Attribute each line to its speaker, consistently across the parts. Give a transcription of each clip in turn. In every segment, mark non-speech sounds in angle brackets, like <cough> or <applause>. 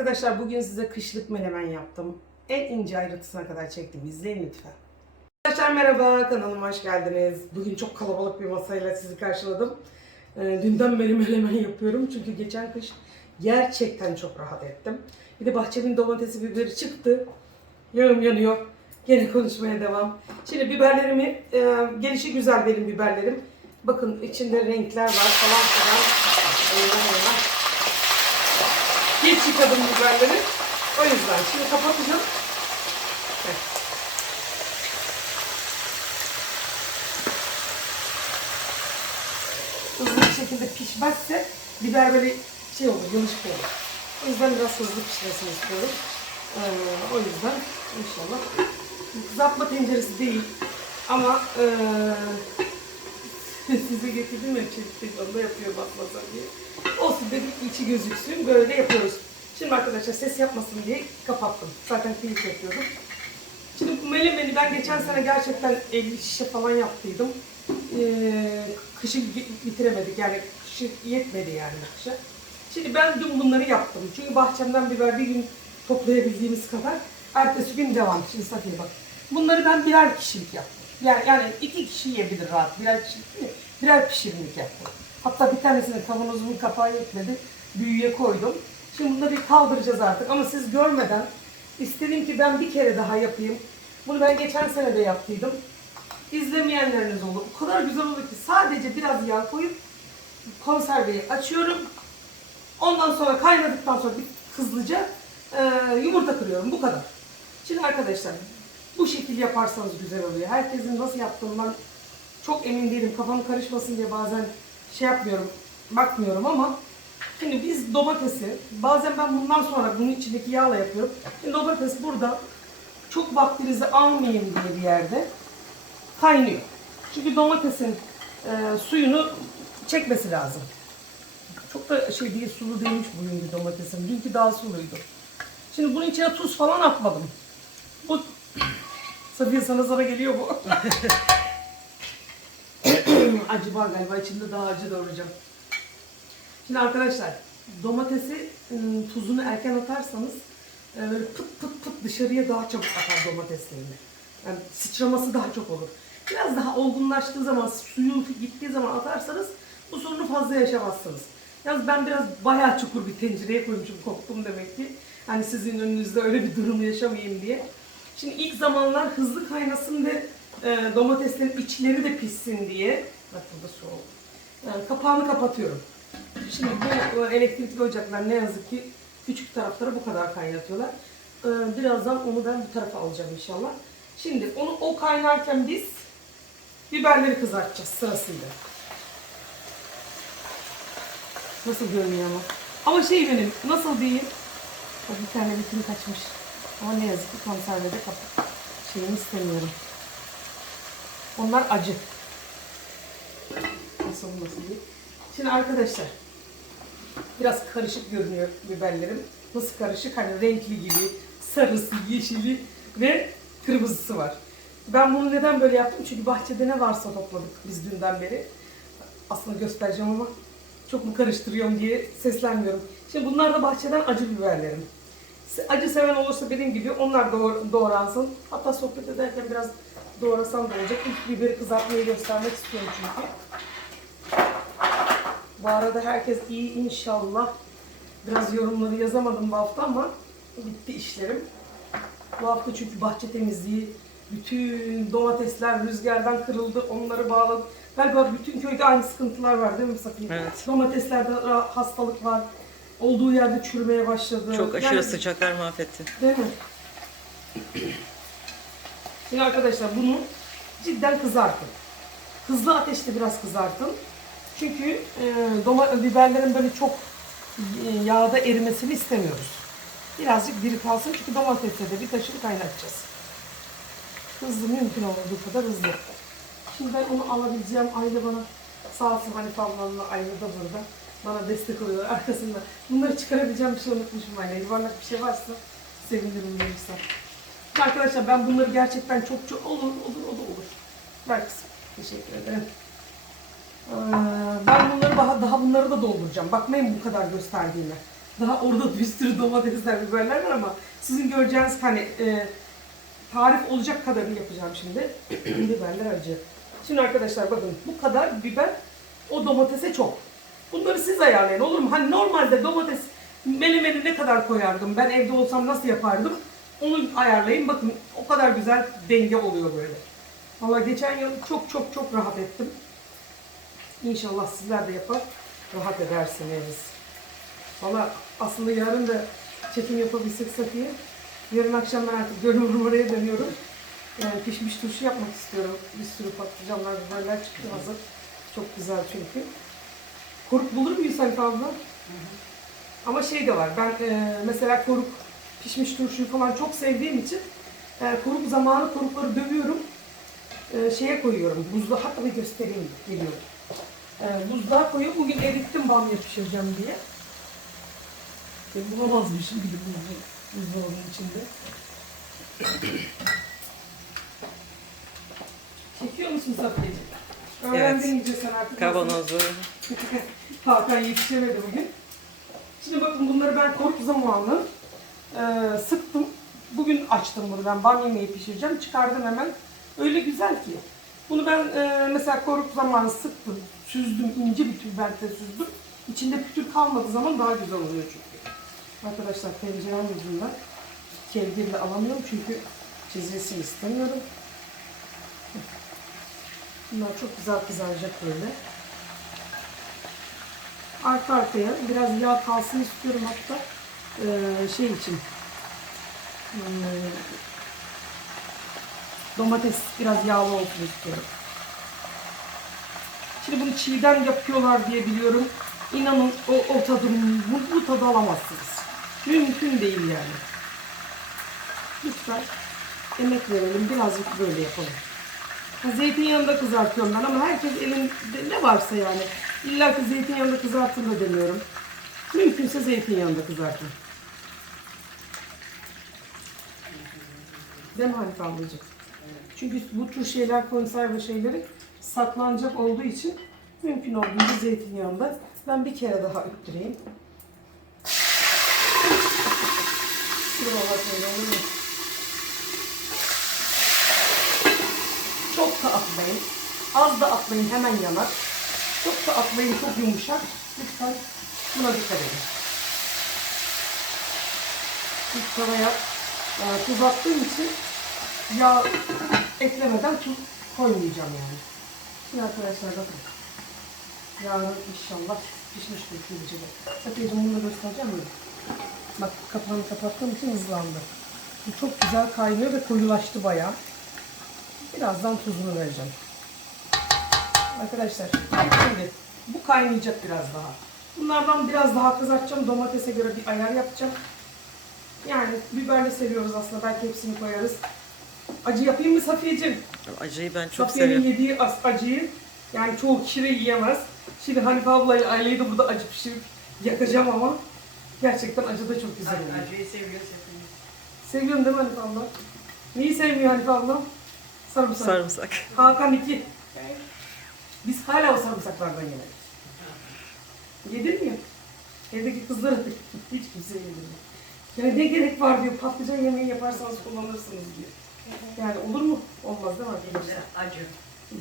Speaker 1: Arkadaşlar bugün size kışlık menemen yaptım. En ince ayrıntısına kadar çektim. İzleyin lütfen. Arkadaşlar merhaba, kanalıma hoş geldiniz. Bugün çok kalabalık bir masayla sizi karşıladım. Ee, dünden beri menemen yapıyorum çünkü geçen kış gerçekten çok rahat ettim. Bir de bahçemin domatesi biberi çıktı. Yağım yanıyor. Gene konuşmaya devam. Şimdi biberlerimi, e, gelişi güzel benim biberlerim. Bakın içinde renkler var falan filan. Eyvah. Geç yıkadım biberleri. O yüzden şimdi kapatacağım. Heh. Hızlı bir şekilde pişmezse biber böyle şey olur, yumuşak olur. O yüzden biraz hızlı pişmesini istiyorum. Ee, o yüzden inşallah kızartma tenceresi değil ama ee, <laughs> size getirdim ya çelik onda yapıyorum atmasa diye. Olsun dedik içi gözüksün böyle yapıyoruz. Şimdi arkadaşlar ses yapmasın diye kapattım. Zaten keyif yapıyordum. Şimdi bu melemeni ben geçen sene gerçekten 50 şişe falan yaptıydım. Ee, kışı bi- bitiremedik yani kışı yetmedi yani kışa. Şimdi ben dün bunları yaptım. Çünkü bahçemden biber bir gün toplayabildiğimiz kadar ertesi gün devam. Şimdi Safiye bak. Bunları ben birer kişilik yaptım. Yani, yani iki kişi yiyebilir rahat. Birer kişilik değil, birer pişirimlik yaptım. Hatta bir tanesini kavanozumun kapağı yetmedi. Büyüye koydum. Şimdi bunları bir kaldıracağız artık. Ama siz görmeden istedim ki ben bir kere daha yapayım. Bunu ben geçen sene de yaptıydım. İzlemeyenleriniz olur. O kadar güzel olur ki sadece biraz yağ koyup konserveyi açıyorum. Ondan sonra kaynadıktan sonra bir hızlıca e, yumurta kırıyorum. Bu kadar. Şimdi arkadaşlar bu şekil yaparsanız güzel oluyor. Herkesin nasıl yaptığından çok emin değilim. Kafam karışmasın diye bazen şey yapmıyorum, bakmıyorum ama şimdi biz domatesi, bazen ben bundan sonra bunun içindeki yağla yapıyorum. Şimdi domates burada çok vaktinizi almayayım diye bir yerde kaynıyor. Çünkü domatesin e, suyunu çekmesi lazım. Çok da şey değil, sulu değilmiş bugünkü domatesim. Dünkü daha suluydu. Şimdi bunun içine tuz falan atmadım. Bu <coughs> Safiye sana sana geliyor bu. <laughs> <coughs> acı var galiba içinde daha acı doğuracağım. Şimdi arkadaşlar domatesi ım, tuzunu erken atarsanız e, böyle pıt pıt pıt dışarıya daha çabuk atar domateslerini. Yani sıçraması daha çok olur. Biraz daha olgunlaştığı zaman, suyu gittiği zaman atarsanız bu sorunu fazla yaşamazsınız. Yalnız ben biraz bayağı çukur bir tencereye koymuşum, korktum demek ki. Hani sizin önünüzde öyle bir durum yaşamayayım diye. Şimdi ilk zamanlar hızlı kaynasın ve e, domateslerin içleri de pişsin diye. Bak burada soğuk. Yani kapağını kapatıyorum. Şimdi bu e, elektrikli ocaklar ne yazık ki küçük tarafları bu kadar kaynatıyorlar. E, birazdan onu ben bu tarafa alacağım inşallah. Şimdi onu o kaynarken biz biberleri kızartacağız sırasıyla. Nasıl görünüyor ama. Ama şey benim nasıl diyeyim? Bak bir tane bütün kaçmış. Ama ne yazık ki konservede kapak şeyini istemiyorum. Onlar acı. Nasıl nasıl diyeyim? Şimdi arkadaşlar biraz karışık görünüyor biberlerim. Nasıl karışık? Hani renkli gibi sarısı, yeşili ve kırmızısı var. Ben bunu neden böyle yaptım? Çünkü bahçede ne varsa topladık biz dünden beri. Aslında göstereceğim ama çok mu karıştırıyorum diye seslenmiyorum. Şimdi bunlar da bahçeden acı biberlerim. Acı seven olursa benim gibi onlar doğ- doğransın. Hatta sohbet ederken biraz doğrasam da olacak. İlk biberi kızartmayı göstermek istiyorum çünkü. Bu arada herkes iyi inşallah. Biraz yorumları yazamadım bu hafta ama bitti işlerim. Bu hafta çünkü bahçe temizliği, bütün domatesler rüzgardan kırıldı, onları bağladı. Galiba bütün köyde aynı sıkıntılar var değil mi Safiye?
Speaker 2: Evet.
Speaker 1: Domateslerde hastalık var. Olduğu yerde çürümeye başladı.
Speaker 2: Çok aşırı
Speaker 1: Yani-
Speaker 2: sıcaklar mahvetti.
Speaker 1: Değil mi? Şimdi arkadaşlar bunu cidden kızartın. Hızlı ateşte biraz kızartın. Çünkü e, biberlerin böyle çok e, yağda erimesini istemiyoruz. Birazcık diri kalsın çünkü domatesle de bir taşını kaynatacağız. Hızlı mümkün olduğu kadar hızlı. Şimdi ben onu alabileceğim aile bana sağ olsun Hanife ablamla Ayla da burada. Bana destek oluyorlar arkasında. Bunları çıkarabileceğim bir şey unutmuşum Ayla. Yuvarlak bir şey varsa sevinirim verirsen. Arkadaşlar ben bunları gerçekten çok çok olur olur olur olur. Ver kızım. Teşekkür ederim. Ee, ben bunları daha, daha bunları da dolduracağım. Bakmayın bu kadar gösterdiğime. Daha orada <laughs> bir sürü domatesler, biberler var ama sizin göreceğiniz hani e, tarif olacak kadarını yapacağım şimdi. <clears throat> Biberler acı. Şimdi arkadaşlar bakın bu kadar biber o domatese çok. Bunları siz ayarlayın olur mu? Hani normalde domates melemeni ne kadar koyardım? Ben evde olsam nasıl yapardım? Onu ayarlayın. Bakın o kadar güzel denge oluyor böyle. Valla geçen yıl çok çok çok rahat ettim. İnşallah sizler de yapar, rahat edersiniz. Valla aslında yarın da çekim yapabilsek Safiye. Yarın akşam ben artık gönül oraya dönüyorum. Yani pişmiş turşu yapmak istiyorum. Bir sürü patlıcanlar, biberler çıktı hazır. Çok güzel çünkü. Koruk bulur muyuz Hanife abla? Ama şey de var, ben e, mesela koruk, pişmiş turşuyu falan çok sevdiğim için e, koruk zamanı korukları dövüyorum. E, şeye koyuyorum, buzluğa hatta bir göstereyim geliyorum. E, buzluğa koyuyorum, bugün erittim bamya pişireceğim diye. E, bulamazmışım gidip buzlu, buzdolabının içinde. Çekiyor musun Safiye'ciğim? Öğrendin iyice sen artık.
Speaker 2: Kavanozu. <laughs>
Speaker 1: Hakan yetişemedi bugün. Şimdi bakın bunları ben korku zamanı e, sıktım. Bugün açtım bunu ben bam yemeği pişireceğim. Çıkardım hemen. Öyle güzel ki. Bunu ben e, mesela korku zamanı sıktım. Süzdüm. ince bir tülbente süzdüm. İçinde pütür kalmadığı zaman daha güzel oluyor çünkü. Arkadaşlar tencerem yüzünden kevgirle alamıyorum çünkü çizilsin istemiyorum. Bunlar çok güzel kızaracak böyle. Arka arkaya biraz yağ kalsın istiyorum hatta eee, şey için. eee, domates biraz yağlı olsun istiyorum. Şimdi bunu çiğden yapıyorlar diye biliyorum. İnanın o, o tadı, bu, bu tadı alamazsınız. Mümkün değil yani. Lütfen emek verelim, birazcık böyle yapalım. Ha, Zeytinyağında kızartıyorum ben ama herkes elinde ne varsa yani. İlla ki zeytinyağında kızartın da demiyorum. Mümkünse zeytinyağında kızartın. Değil mi Hanife ablacığım? Çünkü bu tür şeyler, konserve şeyleri saklanacak olduğu için mümkün olduğunca zeytinyağında. Ben bir kere daha mu? Çok da atmayın. Az da atmayın hemen yanar. Çok da atmayın çok yumuşak. Lütfen buna dikkat edin. İlk tavaya e, tuz attığım için yağ eklemeden tuz koymayacağım yani. Şimdi arkadaşlar bakın. Yarın inşallah pişmiş bir kürcüde. Safiyeciğim bunu da göstereceğim mi? Bak kapağını kapattığım için hızlandı. Bu çok güzel kaynıyor ve koyulaştı bayağı. Birazdan tuzunu vereceğim. Arkadaşlar şimdi bu kaynayacak biraz daha. Bunlardan biraz daha kızartacağım. Domatese göre bir ayar yapacağım. Yani biberli seviyoruz aslında. Belki hepsini koyarız. Acı yapayım mı Safiyeciğim?
Speaker 2: Acıyı ben çok
Speaker 1: Safiye'nin
Speaker 2: seviyorum.
Speaker 1: yediği as- acıyı yani çoğu kişi de yiyemez. Şimdi Hanife ablayla aileyi de burada acı pişirip yakacağım ama gerçekten acı da çok güzel oluyor.
Speaker 3: Acıyı seviyoruz hepimiz.
Speaker 1: Seviyorsun değil mi Hanife abla? Neyi sevmiyor Hanife abla? Sarımsak.
Speaker 2: Sarımsak.
Speaker 1: Hakan iki. Biz hala o sarımsaklardan yemedik. Yedin mi? Evdeki kızlar <laughs> hiç kimse yedirmiyor. Yani ne gerek var diyor, patlıcan yemeği yaparsanız kullanırsınız diyor. Yani olur mu? Olmaz değil mi arkadaşlar?
Speaker 3: Acı.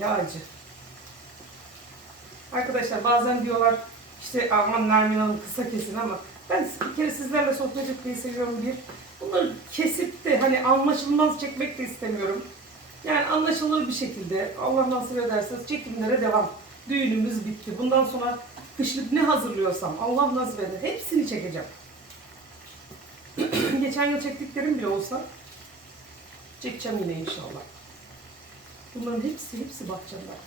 Speaker 1: Ya acı. Arkadaşlar bazen diyorlar işte aman Nermin Hanım kısa kesin ama ben bir kere sizlerle sohbet etmeyi seviyorum bir. Bunları kesip de hani anlaşılmaz çekmek de istemiyorum. Yani anlaşılır bir şekilde Allah nasip ederseniz çekimlere devam. Düğünümüz bitti. Bundan sonra kışlık ne hazırlıyorsam Allah nasip eder. Hepsini çekeceğim. <clears throat> Geçen yıl çektiklerim bile olsa çekeceğim yine inşallah. Bunların hepsi hepsi bahçeler.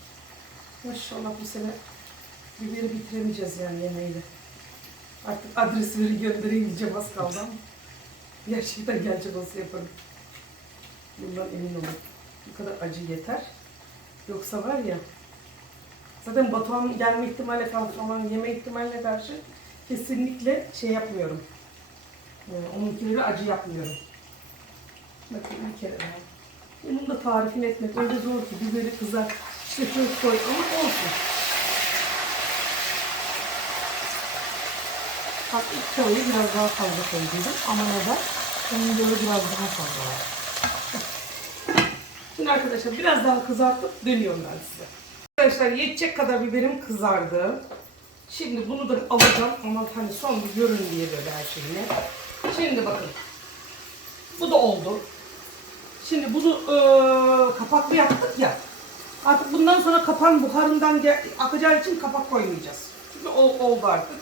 Speaker 1: Maşallah bu sene biberi bitiremeyeceğiz yani yemeğiyle. Artık adresleri göndereyim diyeceğim az kaldı ama. Gerçekten gelecek olsa yaparım. Bundan emin olun. Bu kadar acı yeter. Yoksa var ya zaten Batuhan gelme ihtimali falan, yeme ihtimaline karşı kesinlikle şey yapmıyorum. Yani onunkileri acı yapmıyorum. Bakın bir kere daha. Bunun da tarifini etmek öyle zor ki biberi kızar, işte çok koy ama olsun. Bak ilk tavayı biraz daha fazla koydum. Ama neden? Onun göre biraz daha fazla var. Şimdi arkadaşlar biraz daha kızartıp dönüyorum ben size. Arkadaşlar yetecek kadar biberim kızardı. Şimdi bunu da alacağım ama hani son bir görün diye böyle her şeyini. Şimdi bakın. Bu da oldu. Şimdi bunu eee, kapaklı yaptık ya. Artık bundan sonra kapan buharından akacağı için kapak koymayacağız. Çünkü o, oldu artık.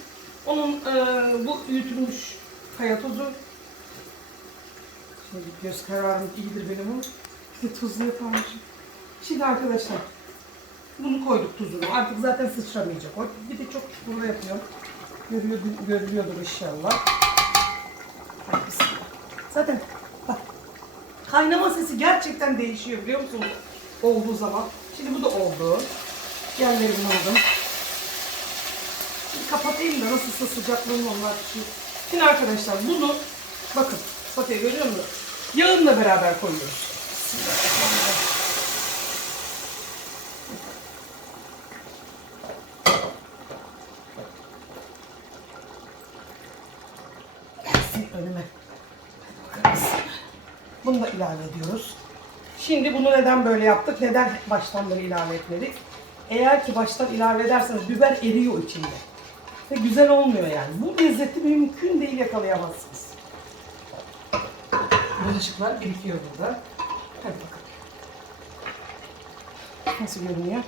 Speaker 1: Onun eee, bu büyütülmüş kaya tozu. Şimdi göz kararım iyidir benim. Bir de tuzlu yaparmışım. Şimdi arkadaşlar bunu koyduk tuzunu. Artık zaten sıçramayacak o. Bir de çok çukurda yapıyorum. Görüyor, görülüyordur inşallah. Zaten kaynama sesi gerçekten değişiyor biliyor musunuz? Olduğu zaman. Şimdi bu da oldu. Yerlerini aldım. Şimdi kapatayım da nasılsa sıcaklığını onlar pişiyor. Şimdi arkadaşlar bunu bakın soteye görüyor musunuz? Yağınla beraber koyuyoruz. Bismillahirrahmanirrahim. Gelsin önüme. Hadi bakalım. Bunu da ilave ediyoruz. Şimdi bunu neden böyle yaptık? Neden baştan böyle ilave etmedik? Eğer ki baştan ilave ederseniz biber eriyor içinde. Ve güzel olmuyor yani. Bu lezzeti mümkün değil yakalayamazsınız. Bulaşıklar birikiyor burada. Hadi bakalım. Nasıl görünüyor?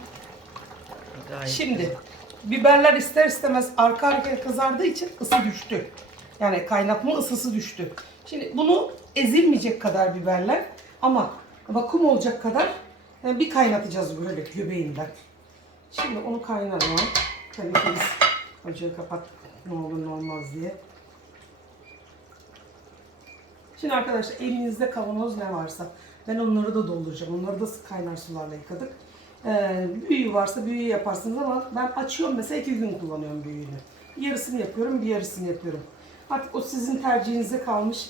Speaker 2: Gayet
Speaker 1: Şimdi biberler ister istemez arka arkaya kızardığı için ısı düştü. Yani kaynatma ısısı düştü. Şimdi bunu ezilmeyecek kadar biberler ama vakum olacak kadar e, bir kaynatacağız böyle göbeğinden. Şimdi onu kaynarma. Tabii ki biz ocağı kapattık ne olur ne olmaz diye. Şimdi arkadaşlar elinizde kavanoz ne varsa ben onları da dolduracağım. Onları da kaynar sularla yıkadık. Ee, büyüğü varsa büyüğü yaparsınız ama ben açıyorum mesela iki gün kullanıyorum büyüğünü. Yarısını yapıyorum, bir yarısını yapıyorum. Artık o sizin tercihinize kalmış.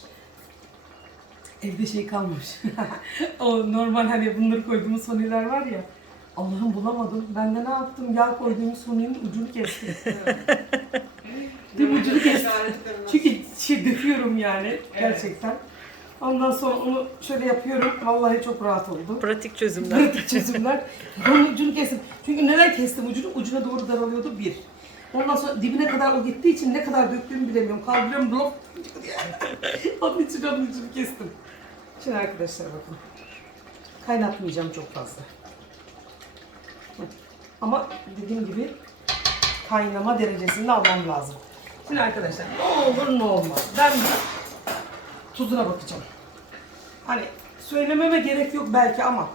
Speaker 1: Evde şey kalmış. <laughs> o normal hani bunları koyduğumuz soniler var ya. Allah'ım bulamadım. Ben de ne yaptım? Yağ koyduğumuz soninin ucunu kestim. <laughs> Değil mi? Ucunu kestim. Çünkü şey döküyorum yani gerçekten. Ondan sonra onu şöyle yapıyorum. Vallahi çok rahat oldu.
Speaker 2: pratik çözümler.
Speaker 1: Pratik çözümler. Onun ucunu kestim. Çünkü neden kestim ucunu? Ucuna doğru daralıyordu bir. Ondan sonra dibine kadar o gittiği için ne kadar döktüğümü bilemiyorum. Kaldırıyorum blok. <laughs> onun için onun ucunu kestim. Şimdi arkadaşlar bakın. Kaynatmayacağım çok fazla. Ama dediğim gibi kaynama derecesini almam lazım. Şimdi arkadaşlar ne olur ne olmaz. Ben bir tuzuna bakacağım. Hani söylememe gerek yok belki ama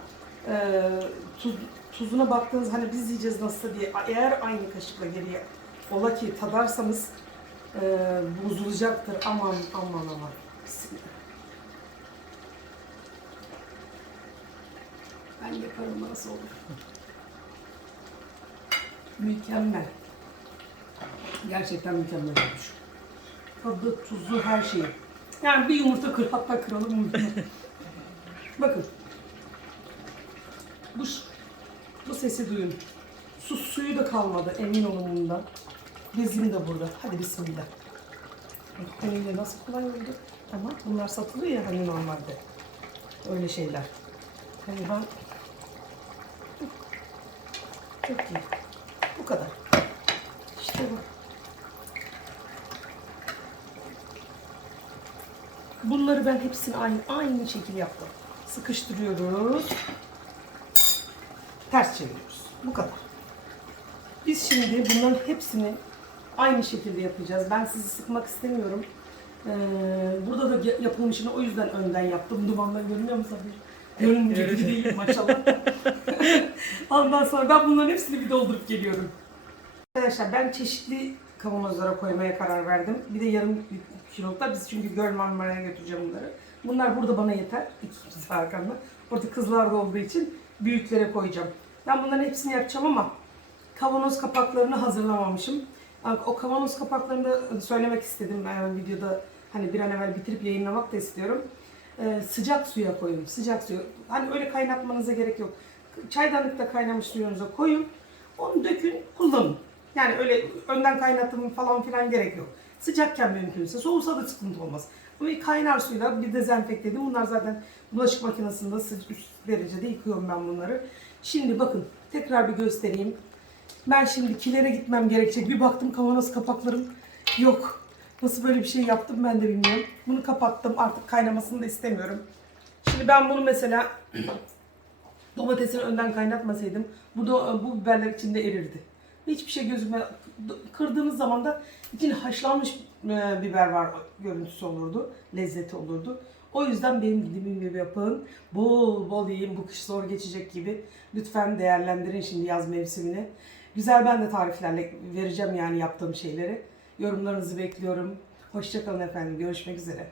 Speaker 1: e, tuz, tuzuna baktığınız hani biz yiyeceğiz nasıl diye eğer aynı kaşıkla geriye ola ki tadarsanız e, bozulacaktır. Aman aman aman. Bismillah. Ben yaparım nasıl olur. Mükemmel. Gerçekten mükemmel olmuş. Tadı, tuzu, her şeyi. Yani bir yumurta kır, hatta kıralım mı? <laughs> Bakın. Bu, bu sesi duyun. Su suyu da kalmadı emin olun bundan. Bezim de burada. Hadi bismillah. Eliyle nasıl kolay oldu? Ama bunlar satılıyor ya hani normalde. Öyle şeyler. Hani ben... Çok iyi. Bu kadar. İşte bu. Bunları ben hepsini aynı aynı şekilde yaptım. Sıkıştırıyoruz. Ters çeviriyoruz. Bu kadar. Biz şimdi bunların hepsini aynı şekilde yapacağız. Ben sizi sıkmak istemiyorum. Ee, burada da yapılmışını o yüzden önden yaptım. Dumandan görünüyor mu Sabir? Görünmeyecek gibi değil maşallah. <laughs> Ondan sonra ben bunların hepsini bir doldurup geliyorum. Arkadaşlar ben çeşitli kavanozlara koymaya karar verdim. Bir de yarım kilolukta biz çünkü Göl Marmara'ya götüreceğim bunları. Bunlar burada bana yeter. İkisi Hakan'la. Orada kızlar da olduğu için büyüklere koyacağım. Ben bunların hepsini yapacağım ama kavanoz kapaklarını hazırlamamışım. O kavanoz kapaklarını da söylemek istedim ben videoda hani bir an evvel bitirip yayınlamak da istiyorum. Ee, sıcak suya koyun. Sıcak suya. Hani öyle kaynatmanıza gerek yok. Çaydanlıkta kaynamış suyunuza koyun. Onu dökün, kullanın. Yani öyle önden kaynattım falan filan gerek yok. Sıcakken mümkünse. Soğusa da sıkıntı olmaz. Bir kaynar suyla bir dezenfekte edin. Bunlar zaten bulaşık makinesinde üst derecede yıkıyorum ben bunları. Şimdi bakın tekrar bir göstereyim. Ben şimdi kilere gitmem gerekecek. Bir baktım kavanoz kapaklarım yok. Nasıl böyle bir şey yaptım ben de bilmiyorum. Bunu kapattım. Artık kaynamasını da istemiyorum. Şimdi ben bunu mesela <clears throat> domatesini önden kaynatmasaydım bu da bu biberler içinde erirdi. Hiçbir şey gözüme kırdığımız zaman da içinde haşlanmış e, biber var görüntüsü olurdu, lezzeti olurdu. O yüzden benim dediğim gibi yapın. Bol bol yiyin bu kış zor geçecek gibi. Lütfen değerlendirin şimdi yaz mevsimini. Güzel ben de tariflerle vereceğim yani yaptığım şeyleri. Yorumlarınızı bekliyorum. Hoşçakalın efendim. Görüşmek üzere.